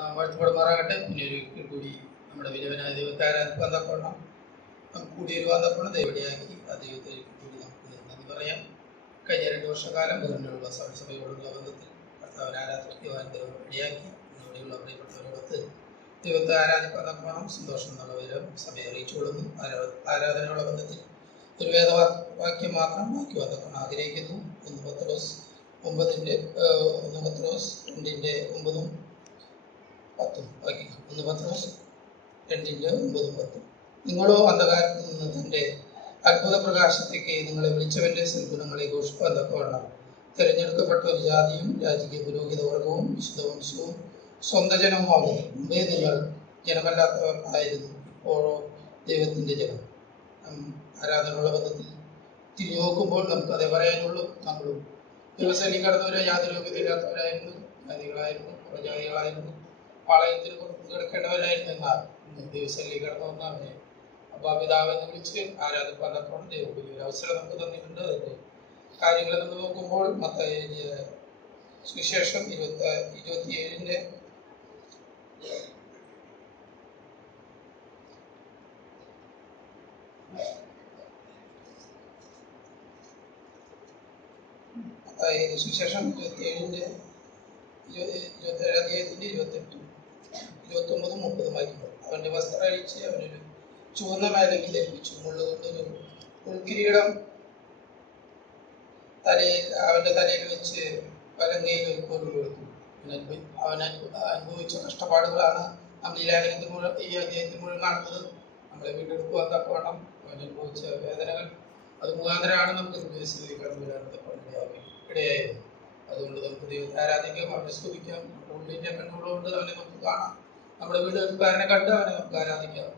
നാം വാഴ്ത്തപ്പെടുമാറാകട്ടെ. പിന്നെ ഒരിക്കൽ കൂടി നമ്മുടെ വിലവനായ ദൈവത്തെ ആരാധിക്കാൻ തക്കവണ്ണം നമുക്ക് കൂടിയൊരുവാൻ തക്കവണ്ണം ദൈവടിയാക്കി ആ ദൈവത്തെ കൂടി നമുക്ക് നന്ദി പറയാം. കഴിഞ്ഞ 2 വർഷക്കാലം മുന്നിലുള്ള സഭയോടുള്ള ബന്ധത്തിൽ കർത്താവിനെ ആരാധിക്കുവാൻ ദൈവം ഇടയാക്കി. ഇവിടെയുള്ള പ്രിയപ്പെട്ടവരോടൊത്ത് ദൈവത്തെ ആരാധിക്കാൻ തക്കവണ്ണം സന്തോഷം എന്നുള്ള വിവരം സഭയെ അറിയിച്ചുകൊള്ളുന്നു. ആരാധനയുള്ള ബന്ധത്തിൽ ഒരു വേദവാക്യം മാത്രം വായിക്കുവാൻ തക്കവണ്ണം ആഗ്രഹിക്കുന്നു. 1 പത്രോസ് 2:9-10 വാക്യം. 1 പത്രോസ് 2:9-10. നിങ്ങളോ അന്ധകാരത്തിൽ നിന്ന് തന്റെ അത്ഭുത പ്രകാശത്തേക്ക് നിങ്ങളെ വിളിച്ചവന്റെ സൽഗുണങ്ങളെ ഘോഷിപ്പാൻ തക്കവണ്ണം തിരഞ്ഞെടുക്കപ്പെട്ട ഒരു ജാതിയും രാജകീയ പുരോഹിത വർഗവും വിശുദ്ധ വംശവും സ്വന്തം ജനവുമാകുന്നു. മുമ്പേ നിങ്ങൾ ജനമല്ലാത്തവർ ആയിരുന്നു, ഇപ്പോഴോ ദൈവത്തിന്റെ ജനം. ആരാധനയുള്ള ബന്ധത്തിൽ തിരിഞ്ഞു നോക്കുമ്പോൾ നമുക്കതേ പറയാനുള്ളൂ. നമ്മളും ദിവസേന കടന്നവരെ യാതൊരു യോഗ്യതയില്ലാത്തവരായിരുന്നു, ജാതികളായിരുന്നു, പുറജാതികളായിരുന്നു, പാളയത്തിന് പുറത്ത് കിടക്കേണ്ടവരായിരുന്നു. എന്നാൽ ദിവസേന കടന്നു വന്ന അവനെ പിതാവെന്ന് വിളിച്ച് ആരാധിപ്പാൻ തക്കവണ്ണം ദൈവം വലിയൊരു അവസരം നമുക്ക് തന്നിട്ടുണ്ട്. അതിന്റെ കാര്യങ്ങൾ നമ്മൾ നോക്കുമ്പോൾ മത്തായി സുവിശേഷം 27-ന്റെ സുവിശേഷം 27-ന്റെ 28-29-30 വായിക്കുമ്പോൾ അവന്റെ വസ്ത്രം അഴിച്ച് അവനൊരു ചുവന്ന മേലങ്കി ധരിപ്പിച്ചു, മുള്ളുകൊണ്ടൊരു ഉൾക്കിരീടം അവന്റെ തലയിൽ വെച്ച് വലങ്കയിൽ ഒരു പൊരുൾ കൊടുത്തു. അവൻ അനുഭവിച്ച കഷ്ടപ്പാടുകളാണ് നമ്മൾ ഈ അധ്യായത്തിൽ മുഴുവൻ കാണുന്നത്. നമ്മളെ വീണ്ടെടുക്കുവാൻ തക്കവണ്ണം അവൻ അനുഭവിച്ച വേദനകൾ അത് മുഖാന്തരമാണ് നമുക്ക് ദിവസത്തിലേക്ക് കടന്നു വരാൻ ഇടയായത്. അതുകൊണ്ട് നമുക്ക് ദൈവത്തെ ആരാധിക്കാം, അവനെ സ്തുതിക്കാം. ഉള്ളിന്റെ കണ്ണുകളുകൊണ്ട് അവനെ നമുക്ക് കാണാം. നമ്മുടെ വീടുകാരനെ കണ്ട് അവനെ നമുക്ക് ആരാധിക്കാം.